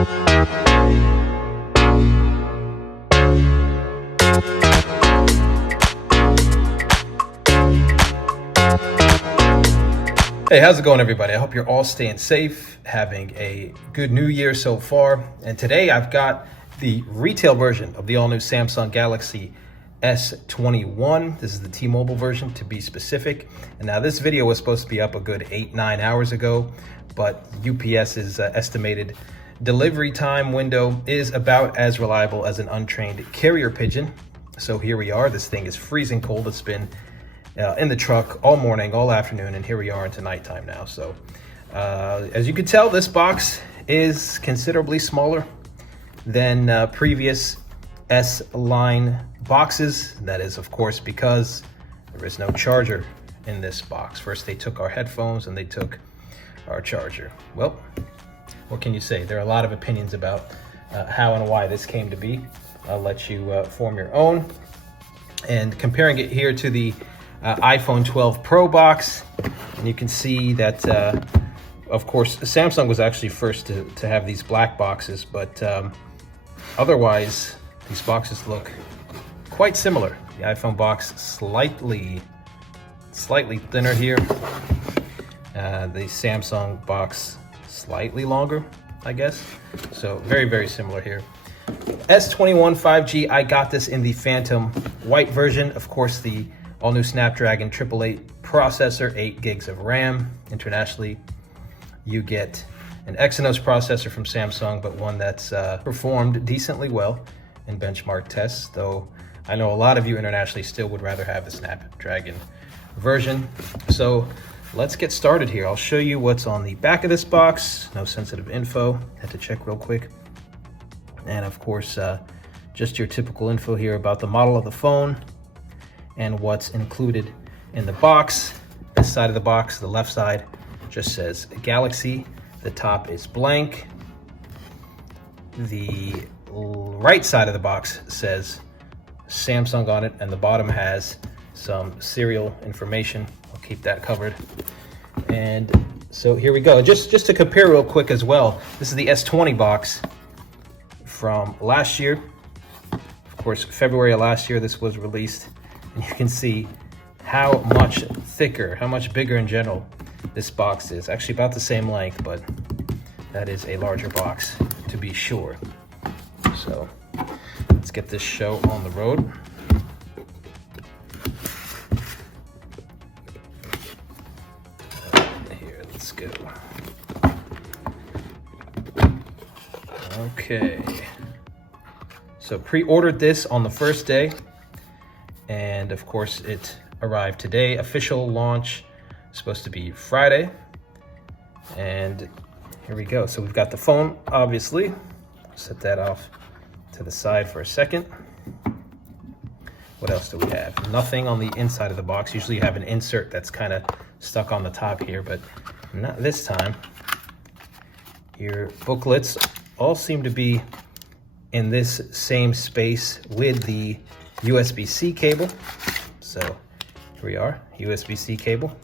Hey, how's it going, everybody? I hope you're all staying safe, having a good new year so far. And today I've got the retail version of the all-new Samsung Galaxy S21. This is the T-Mobile version, to be specific. And now this video was supposed to be up a good 8-9 hours ago, but UPS's estimated delivery time window is about as reliable as an untrained carrier pigeon. So here we are. This thing is freezing cold. It's been in the truck all morning, all afternoon, and here we are into nighttime now. So as you can tell, this box is considerably smaller than previous S-line boxes. That is, of course, because there is no charger in this box. First they took our headphones and they took our charger. Well, what can you say? There are a lot of opinions about how and why this came to be. I'll let you form your own. And comparing it here to the iPhone 12 Pro box, and you can see that of course Samsung was actually first to have these black boxes, but otherwise these boxes look quite similar. The iPhone box slightly thinner here, the Samsung box slightly longer, I guess. So very similar here. S21 5G, I got this in the Phantom white version. Of course, the all-new Snapdragon 888 processor, 8 gigs of RAM. Internationally, you get an Exynos processor from Samsung, but one that's performed decently well in benchmark tests, though I know a lot of you internationally still would rather have the Snapdragon version. So let's get started here. I'll show you what's on the back of this box. No sensitive info. Had to check real quick. And of course, just your typical info here about the model of the phone and what's included in the box. This side of the box, the left side, just says Galaxy. The top is blank. The right side of the box says Samsung on it, and the bottom has some serial information. I'll keep that covered. And so here we go. Just to compare real quick as well, this is the S20 box from last year. Of course, February of last year this was released. And you can see how much thicker, how much bigger in general this box is. Actually about the same length, but that is a larger box to be sure. So let's get this show on the road. Here, let's go. Okay. So pre-ordered this on the first day. And of course, it arrived today. Official launch is supposed to be Friday. And here we go. So we've got the phone, obviously. Set that off to the side for a second. What else do we have? Nothing on the inside of the box. Usually you have an insert that's kind of stuck on the top here, but not this time. Your booklets all seem to be in this same space with the USB-C cable. So here we are, USB-C cable.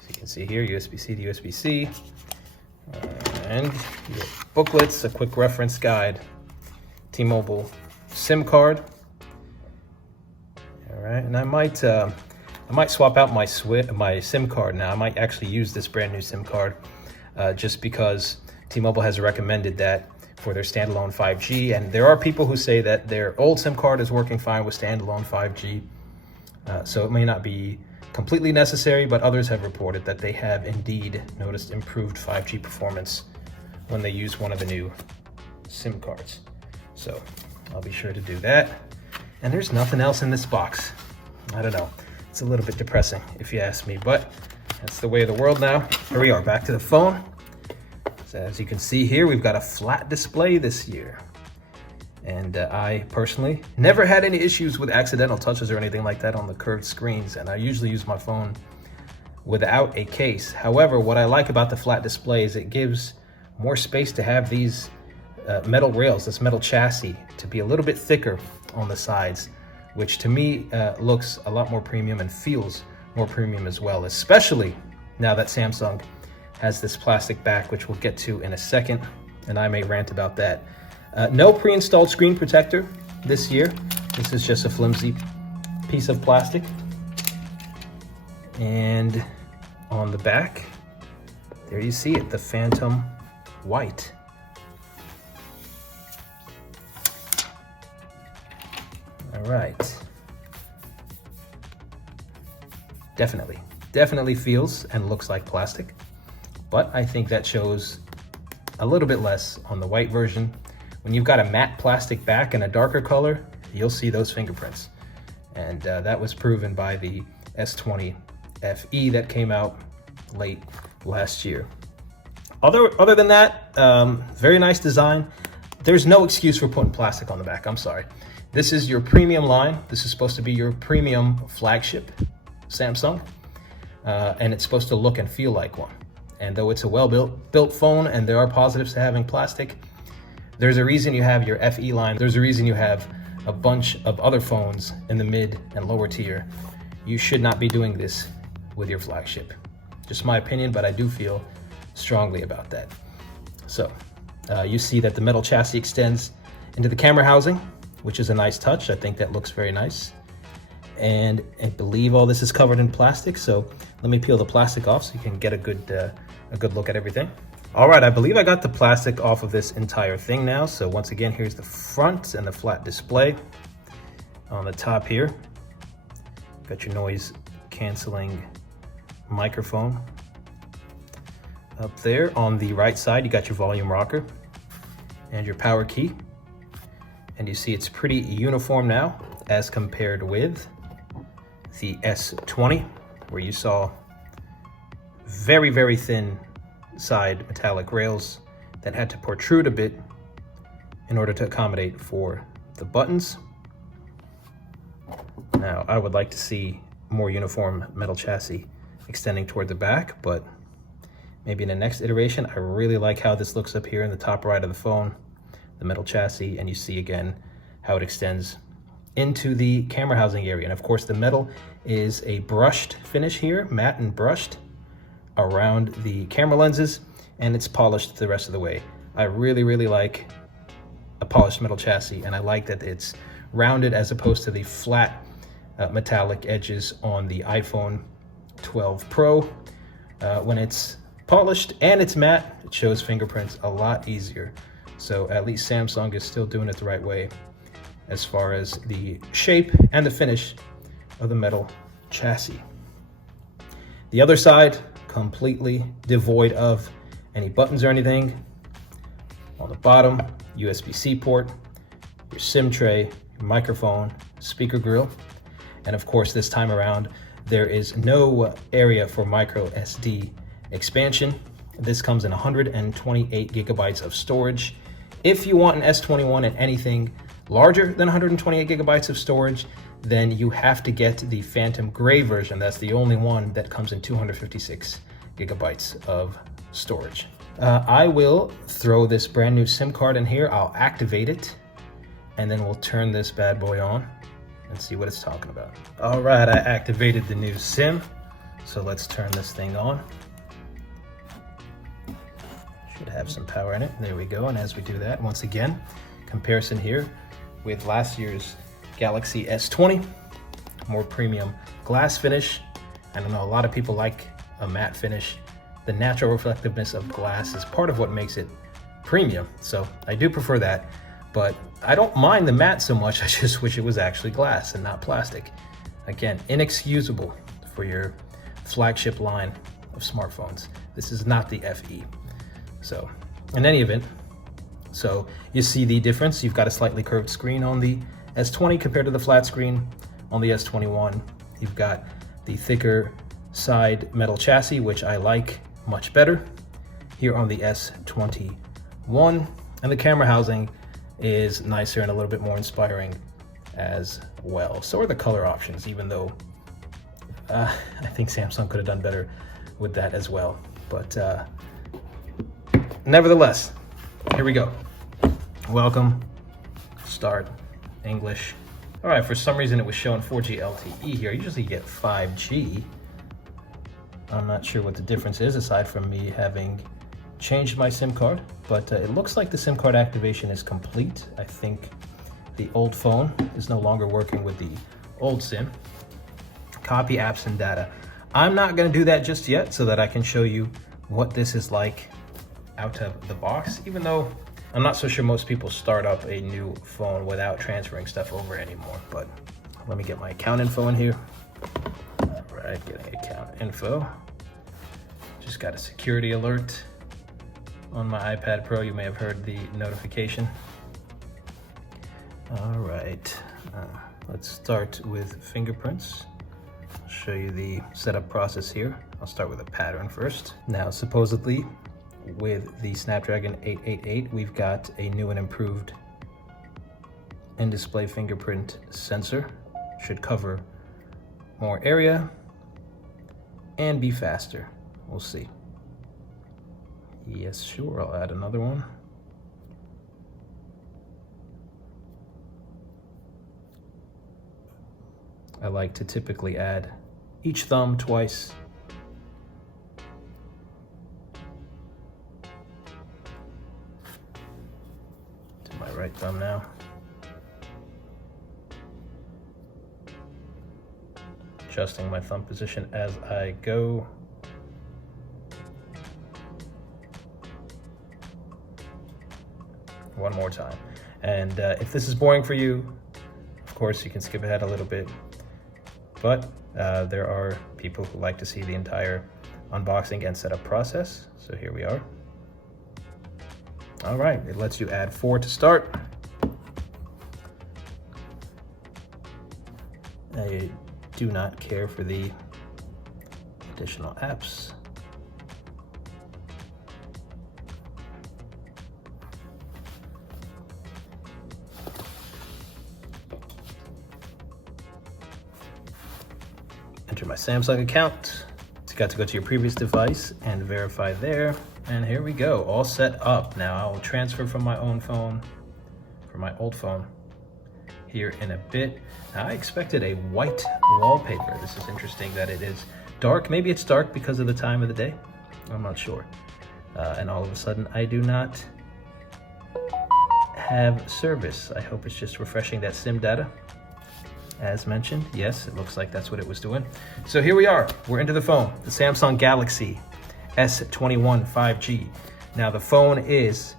So you can see here, USB-C to USB-C. And your booklets, a quick reference guide, T-Mobile SIM card. All right, and I might swap out my SIM card now. I might actually use this brand new SIM card just because T-Mobile has recommended that for their standalone 5G, and there are people who say that their old SIM card is working fine with standalone 5G, so it may not be completely necessary, but others have reported that they have indeed noticed improved 5G performance when they use one of the new SIM cards. So I'll be sure to do that. And there's nothing else in this box. I don't know, it's a little bit depressing if you ask me, but that's the way of the world now. Here we are, back to the phone. So as you can see here, we've got a flat display this year. And I personally never had any issues with accidental touches or anything like that on the curved screens. And I usually use my phone without a case. However, what I like about the flat display is it gives more space to have these metal rails, this metal chassis, to be a little bit thicker on the sides, which to me looks a lot more premium and feels more premium as well, especially now that Samsung has this plastic back, which we'll get to in a second. and I may rant about that. No pre-installed screen protector this year. This is just a flimsy piece of plastic. And on the back, there you see it, the Phantom White. All right. Definitely feels and looks like plastic, but I think that shows a little bit less on the white version. When you've got a matte plastic back and a darker color, you'll see those fingerprints. And that was proven by the S20 FE that came out late last year. Other than that, very nice design. There's no excuse for putting plastic on the back, I'm sorry. This is your premium line. This is supposed to be your premium flagship Samsung, and it's supposed to look and feel like one. And though it's a well-built phone and there are positives to having plastic, there's a reason you have your FE line. There's a reason you have a bunch of other phones in the mid and lower tier. You should not be doing this with your flagship. Just my opinion, but I do feel strongly about that. So you see that the metal chassis extends into the camera housing, which is a nice touch. I think that looks very nice. And I believe all this is covered in plastic. So let me peel the plastic off so you can get a good look at everything. All right, I believe I got the plastic off of this entire thing now. So once again, here's the front and the flat display. On the top here, got your noise canceling microphone. Up there on the right side, you got your volume rocker and your power key. And you see it's pretty uniform now as compared with the S20, where you saw very thin side metallic rails that had to protrude a bit in order to accommodate for the buttons. Now, I would like to see more uniform metal chassis extending toward the back, but maybe in the next iteration. I really like how this looks up here in the top right of the phone, the metal chassis, and you see again how it extends into the camera housing area. And of course, the metal is a brushed finish here, matte and brushed around the camera lenses, and it's polished the rest of the way. I really like a polished metal chassis, and I like that it's rounded as opposed to the flat metallic edges on the iPhone 12 Pro. When it's polished and it's matte, it shows fingerprints a lot easier. So at least Samsung is still doing it the right way as far as the shape and the finish of the metal chassis. The other side, completely devoid of any buttons or anything. On the bottom, USB-C port, your SIM tray, your microphone, speaker grill, and of course this time around there is no area for micro SD expansion. This comes in 128 gigabytes of storage. If you want an S21 and anything larger than 128 gigabytes of storage, then you have to get the Phantom Gray version. That's the only one that comes in 256 gigabytes of storage. I will throw this brand new SIM card in here. I'll activate it, and then we'll turn this bad boy on and see what it's talking about. All right, I activated the new SIM. So let's turn this thing on. Should have some power in it. There we go. And as we do that, once again, comparison here with last year's Galaxy S20, more premium glass finish. I don't know, a lot of people like a matte finish. The natural reflectiveness of glass is part of what makes it premium. So I do prefer that, but I don't mind the matte so much. I just wish it was actually glass and not plastic. Again, inexcusable for your flagship line of smartphones. This is not the FE. So in any event, so you see the difference. You've got a slightly curved screen on the S20 compared to the flat screen on the S21. You've got the thicker side metal chassis, which I like much better here on the S21. And the camera housing is nicer and a little bit more inspiring as well. So are the color options, even though I think Samsung could have done better with that as well. But nevertheless, here we go. Welcome, start, English. All right, for some reason it was showing 4G LTE here. Usually you get 5G. I'm not sure what the difference is aside from me having changed my SIM card, but it looks like the SIM card activation is complete. I think the old phone is no longer working with the old SIM. Copy apps and data. I'm not gonna do that just yet so that I can show you what this is like out of the box, even though I'm not so sure most people start up a new phone without transferring stuff over anymore. But let me get my account info in here. All right, getting account info. Just got a security alert on my iPad Pro. You may have heard the notification. All right, let's start with fingerprints. I'll show you the setup process here. I'll start with a pattern first. Now, supposedly, with the Snapdragon 888, we've got a new and improved in-display fingerprint sensor. Should cover more area and be faster. We'll see. Yes, sure, I'll add another one. I like to typically add each thumb twice. To my right thumb now. Adjusting my thumb position as I go. One more time. And if this is boring for you, of course, you can skip ahead a little bit. But there are people who like to see the entire unboxing and setup process. So here we are. All right, it lets you add 4 to start. I do not care for the additional apps. Enter my Samsung account. So you got to go to your previous device and verify there. And here we go, all set up. Now I will transfer from my own phone, from my old phone, here in a bit. Now, I expected a white wallpaper. This is interesting that it is dark. Maybe it's dark because of the time of the day. I'm not sure. And all of a sudden, I do not have service. I hope it's just refreshing that SIM data. As mentioned, yes, it looks like that's what it was doing. So here we are, we're into the phone, the Samsung Galaxy S21 5G. Now the phone is,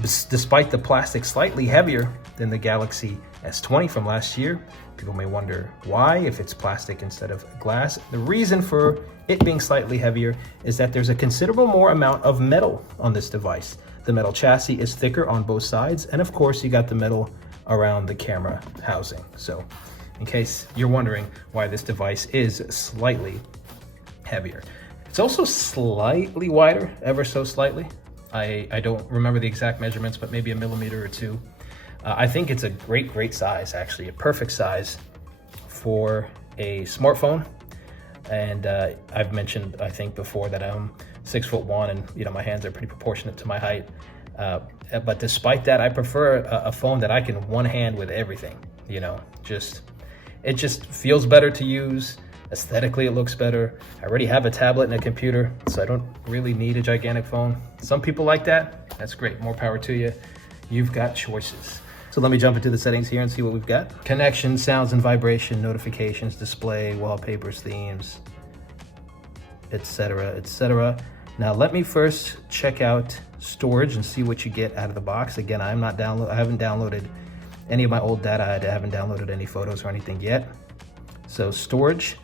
despite the plastic, slightly heavier than the Galaxy S20 from last year. People may wonder why, if it's plastic instead of glass. The reason for it being slightly heavier is that there's a considerable more amount of metal on this device. The metal chassis is thicker on both sides, and of course you got the metal around the camera housing. So in case you're wondering why this device is slightly heavier. It's also slightly wider, ever so slightly. I don't remember the exact measurements, but maybe a millimeter or two. I think it's a great size, actually, a perfect size for a smartphone. And I've mentioned, I think before, that I'm 6'1" and my hands are pretty proportionate to my height. But despite that, I prefer a phone that I can one hand with everything. It just feels better to use. Aesthetically, it looks better. I already have a tablet and a computer, so I don't really need a gigantic phone. Some people like that. That's great. More power to you. You've got choices. So let me jump into the settings here and see what we've got. Connection, sounds and vibration, notifications, display, wallpapers, themes, etc., etc. Now let me first check out storage and see what you get out of the box. Again, I haven't downloaded any of my old data. I haven't downloaded any photos or anything yet. So storage,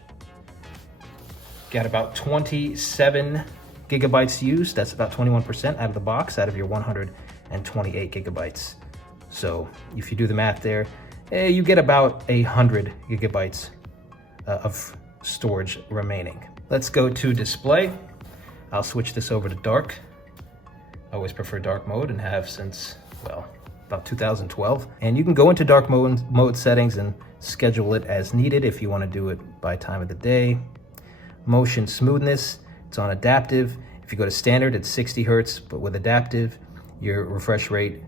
got about 27 gigabytes used. That's about 21% out of the box, out of your 128 gigabytes. So if you do the math there, you get about 100 gigabytes of storage remaining. Let's go to display. I'll switch this over to dark. I always prefer dark mode and have since, well, about 2012. And you can go into dark mode settings and schedule it as needed if you want to do it by time of the day. Motion smoothness, it's on adaptive. If you go to standard, it's 60 hertz, but with adaptive, your refresh rate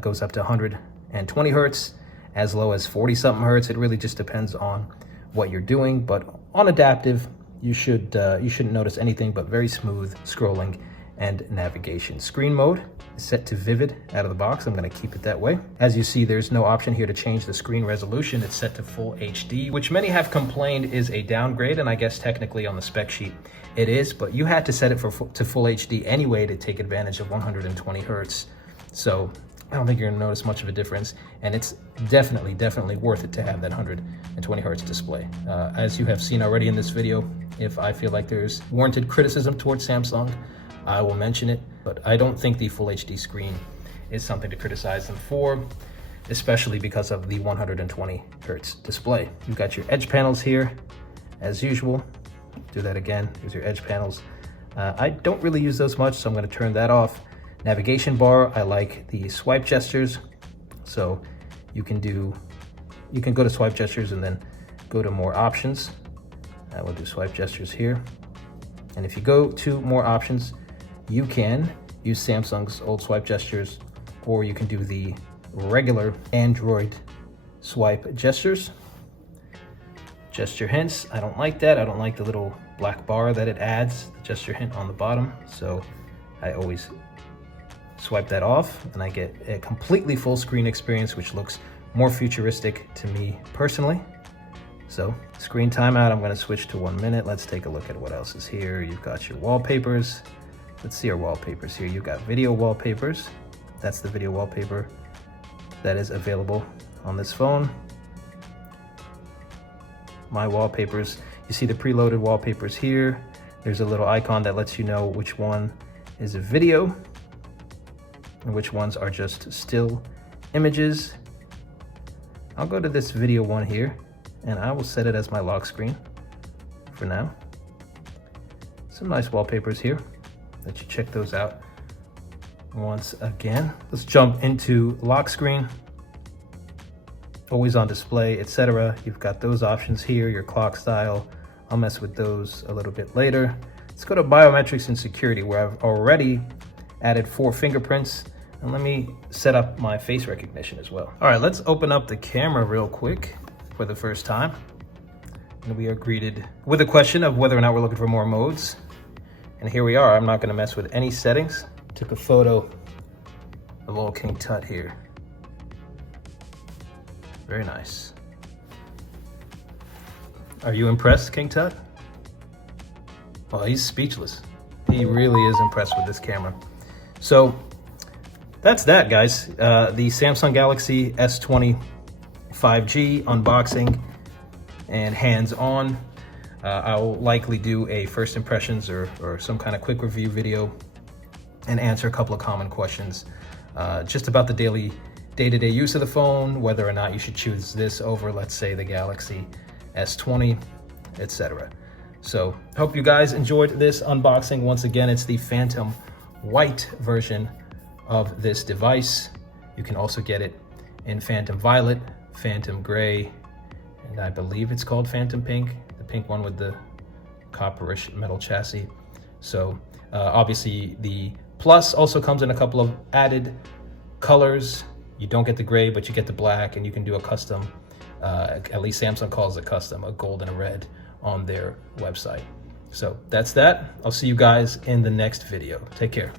goes up to 120 hertz, as low as 40-something hertz. It really just depends on what you're doing, but on adaptive, you shouldn't notice anything but very smooth scrolling and navigation. Screen mode is set to vivid out of the box. I'm going to keep it that way. As you see, there's no option here to change the screen resolution. It's set to full HD, which many have complained is a downgrade, and I guess technically on the spec sheet it is, but you had to set it to full HD anyway to take advantage of 120 hertz. So I don't think you're going to notice much of a difference, and it's definitely worth it to have that 120 hertz display. As you have seen already in this video, if I feel like there's warranted criticism towards Samsung, I will mention it, but I don't think the full HD screen is something to criticize them for, especially because of the 120 hertz display. You've got your edge panels here, as usual. Do that again. Here's your edge panels. I don't really use those much, so I'm going to turn that off. Navigation bar, I like the swipe gestures. So you can go to swipe gestures and then go to more options. I will do swipe gestures here. And if you go to more options, you can use Samsung's old swipe gestures, or you can do the regular Android swipe gestures. Gesture hints, I don't like that. I don't like the little black bar that it adds, the gesture hint on the bottom. So I always swipe that off and I get a completely full screen experience, which looks more futuristic to me personally. So screen timeout, I'm going to switch to 1 minute. Let's take a look at what else is here. You've got your wallpapers. Let's see our wallpapers here. You've got video wallpapers. That's the video wallpaper that is available on this phone. My wallpapers, you see the preloaded wallpapers here. There's a little icon that lets you know which one is a video and which ones are just still images. I'll go to this video one here and I will set it as my lock screen for now. Some nice wallpapers here. Let you check those out once again. Let's jump into lock screen, always on display, etc. You've got those options here, your clock style. I'll mess with those a little bit later. Let's go to biometrics and security, where I've already added 4 fingerprints. And let me set up my face recognition as well. All right, let's open up the camera real quick for the first time. And we are greeted with a question of whether or not we're looking for more modes. And here we are. I'm not going to mess with any settings. Took a photo of old King Tut here. Very nice. Are you impressed, King Tut? Well, he's speechless. He really is impressed with this camera. So that's that, guys. The Samsung Galaxy S20 5G unboxing and hands-on. I'll likely do a first impressions or some kind of quick review video and answer a couple of common questions just about the day-to-day use of the phone, whether or not you should choose this over, let's say, the Galaxy S20, etc. So hope you guys enjoyed this unboxing. Once again, it's the Phantom White version of this device. You can also get it in Phantom Violet, Phantom Gray, and I believe it's called Phantom Pink, the pink one with the copperish metal chassis. So obviously the Plus also comes in a couple of added colors. You don't get the gray, but you get the black, and you can do a custom, at least Samsung calls it custom, a gold and a red on their website. So that's that. I'll see you guys in the next video. Take care.